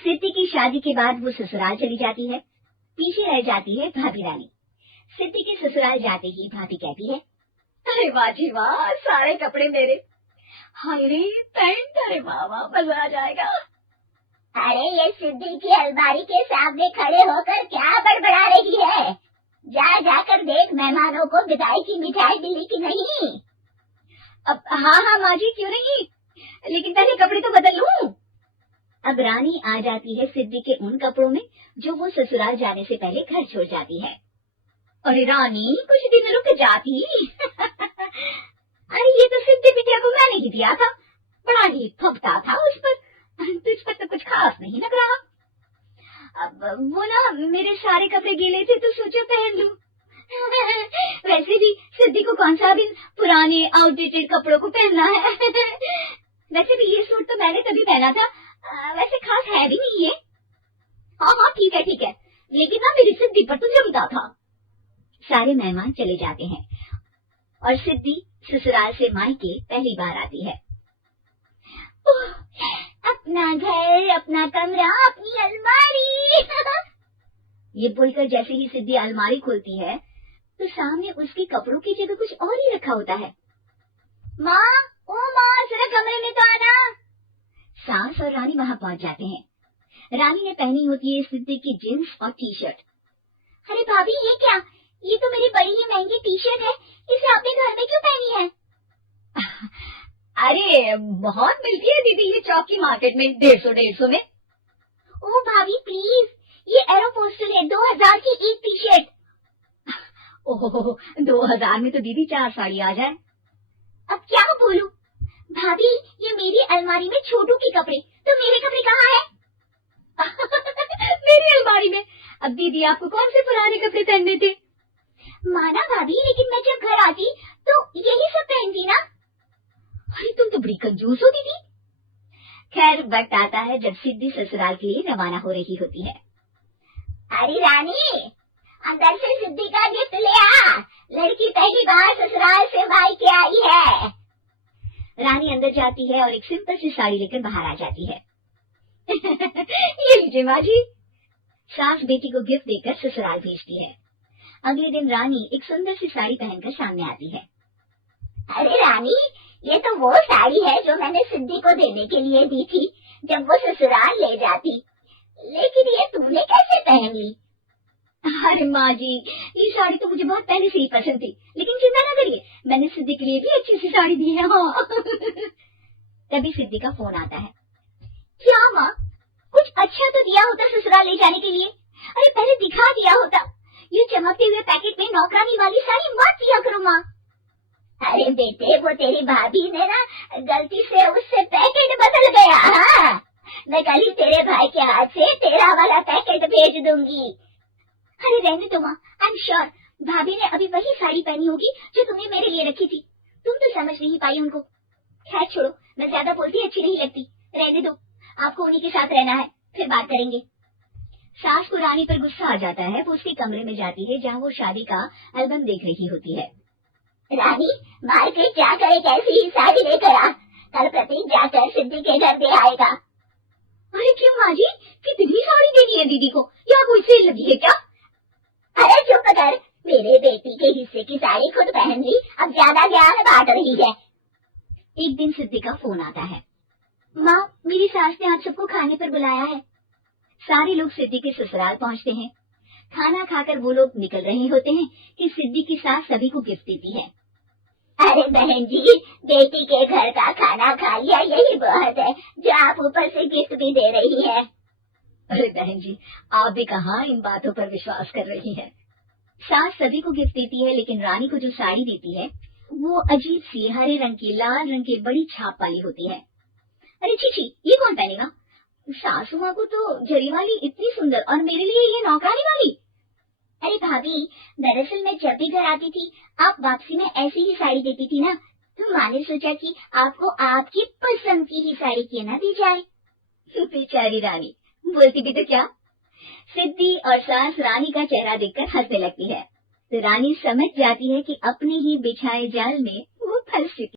सिद्धि की शादी के बाद वो ससुराल चली जाती है। पीछे रह जाती है भाभी रानी। सिद्धि के ससुराल जाते ही भाभी कहती है, अरे वाह जी वाह, सारे कपड़े मेरे। हाय रे पैंट, अरे वाह वाह, मजा आ जाएगा। अरे ये सिद्धि की अलमारी के सामने खड़े होकर क्या बड़बड़ा रही है? जाकर देख मेहमानों को विदाई की मिठाई मिली कि नहीं। अब हाँ माँ जी, क्यों नहीं, लेकिन पहले कपड़े तो बदल लूं। अब रानी आ जाती है सिद्धि के उन कपड़ों में जो वो ससुराल जाने से पहले घर छोड़ जाती है। अरे रानी, कुछ दिन रुक जाती। अरे ये तो सिद्धि बिटिया को मैंने ही दिया था, बड़ा ही फबता था उस पर, तुझ पर तो कुछ खास नहीं लग रहा। अब वो ना मेरे सारे कपड़े गीले थे तो सोचा पहन लूं। वैसे भी सिद्धि को कौन सा भी पुराने आउटडेटेड कपड़ों को पहनना है। वैसे भी ये सूट तो मैंने तभी पहना था, वैसे खास है भी नहीं ये। हाँ ठीक है, लेकिन ना मेरी सिद्धि पर तो जमता था। सारे मेहमान चले जाते हैं और सिद्धि ससुराल से मायके पहली बार आती है। अपना घर, अपना कमरा, अपनी अलमारी। ये बोलकर जैसे ही सिद्धि अलमारी खोलती है तो सामने उसके कपड़ों की जगह कुछ और ही रखा होता है। माँ, ओ माँ, जरा कमरे में तो आना। सास और रानी वहाँ पहुँच जाते हैं। रानी ने पहनी होती है सिद्धि की जींस और टी शर्ट। अरे भाभी, ये क्या? ये तो मेरी बड़ी ही महंगी टी शर्ट है, इसे आपने घर में क्यों पहनी है? अरे बहुत मिलती है दीदी ये चौक की मार्केट में, 150 में। ओ भाभी प्लीज, ये एरोपोस्टल है, 2000 की एक टी शर्ट। ओहो, 2000 में तो दीदी 4 साड़ी आ जाए। अब क्या बोलूं? भाभी, ये मेरी अलमारी में छोटू के कपड़े, तो मेरे कपड़े कहाँ है? मेरी अलमारी में? अब दीदी आपको कौन से पुराने कपड़े पहनने थे? माना भाभी, लेकिन मैं जब घर आती तो यही सब पहनती ना। अरे तुम तो बड़ी कंजूस हो दीदी। खैर वक्त आता है जब सिद्धि ससुराल के लिए रवाना हो रही होती है। अरे रानी, अंदर से सिद्धि का गिफ्ट ले आ, लड़की पहली बार ससुराल से मायके आई है। रानी अंदर जाती है और एक सिंपल सी साड़ी लेकर बाहर आ जाती है। ये लीजिए माँ जी। सास बेटी को गिफ्ट देकर ससुराल भेजती है। अगले दिन रानी एक सुंदर सी साड़ी पहनकर सामने आती है। अरे रानी, ये तो वो साड़ी है जो मैंने सिद्धि को देने के लिए दी थी जब वो ससुराल ले जाती, लेकिन ये तूने कैसे पहन ली? अरे माँ जी, ये साड़ी तो मुझे बहुत पहले से ही पसंद थी, लेकिन चिंता न करिए, मैंने सिद्धि के लिए भी अच्छी सी साड़ी दी है। हाँ। तभी सिद्धि का फोन आता है। क्या माँ, कुछ अच्छा तो दिया होता ससुराल ले जाने के लिए। अरे पहले दिखा दिया होता। ये चमकते हुए पैकेट में नौकरानी वाली साड़ी मत दिया करो माँ। अरे बेटे, वो तेरी भाभी ने ना गलती से उससे पैकेट बदल गया। हाँ, मैं कल ही तेरे भाई के हाथ से तेरा वाला पैकेट भेज दूंगी। अरे रहने दो माँ, आई एम श्योर भाभी ने अभी वही साड़ी पहनी होगी जो तुमने मेरे लिए रखी थी। तुम तो समझ नहीं पाई उनको। खैर छोड़ो, मैं ज्यादा बोलती अच्छी नहीं लगती, रहने दो, आपको उन्हीं के साथ रहना है, फिर बात करेंगे। सास को रानी पर गुस्सा आ जाता है। वो उसके कमरे में जाती है जहाँ वो शादी का एल्बम देख रही होती है। रानी, मार्केट जाकर एक ऐसी ही साड़ी लेकर आ, कल प्रतीक जाकर सिद्धि के घर दे आएगा। अरे क्यों माँ जी, कितनी साड़ी देनी है दीदी को, या कोई सेल लगी है क्या? अरे चुप कर, मेरे बेटी के हिस्से की साड़ी खुद पहन ली, अब ज्यादा ज्ञान बांट रही है। एक दिन सिद्धि का फोन आता है। माँ, मेरी सास ने आप सबको खाने पर बुलाया है। सारे लोग सिद्धि के ससुराल पहुँचते हैं। खाना खाकर वो लोग निकल रहे होते हैं कि सिद्धि की सास सभी को गिफ्ट देती है। अरे बहन जी, बेटी के घर का खाना खा लिया, यही बहुत है जो आप ऊपर से गिफ्ट भी दे रही है। अरे बहन जी, आप भी कहाँ इन बातों पर विश्वास कर रही हैं। सास सभी को गिफ्ट देती है, लेकिन रानी को जो साड़ी देती है वो अजीब सी हरे रंग की, लाल रंग की बड़ी छाप वाली होती है। अरे चीची, ये कौन पहनेगा? सासू माँ को तो जरी वाली इतनी सुंदर, और मेरे लिए ये नौकरानी वाली। अरे भाभी, दरअसल मैं जब भी घर आती थी आप वापसी में ऐसी ही साड़ी देती थी ना, तो माँ ने सोचा कि आपको आपकी पसंद की ही साड़ी क्यों ना दी जाए। बेचारी रानी, बोलती भी तो क्या। सिद्धि और सास रानी का चेहरा देखकर हंसने लगती है, तो रानी समझ जाती है कि अपने ही बिछाए जाल में वो फंस चुकी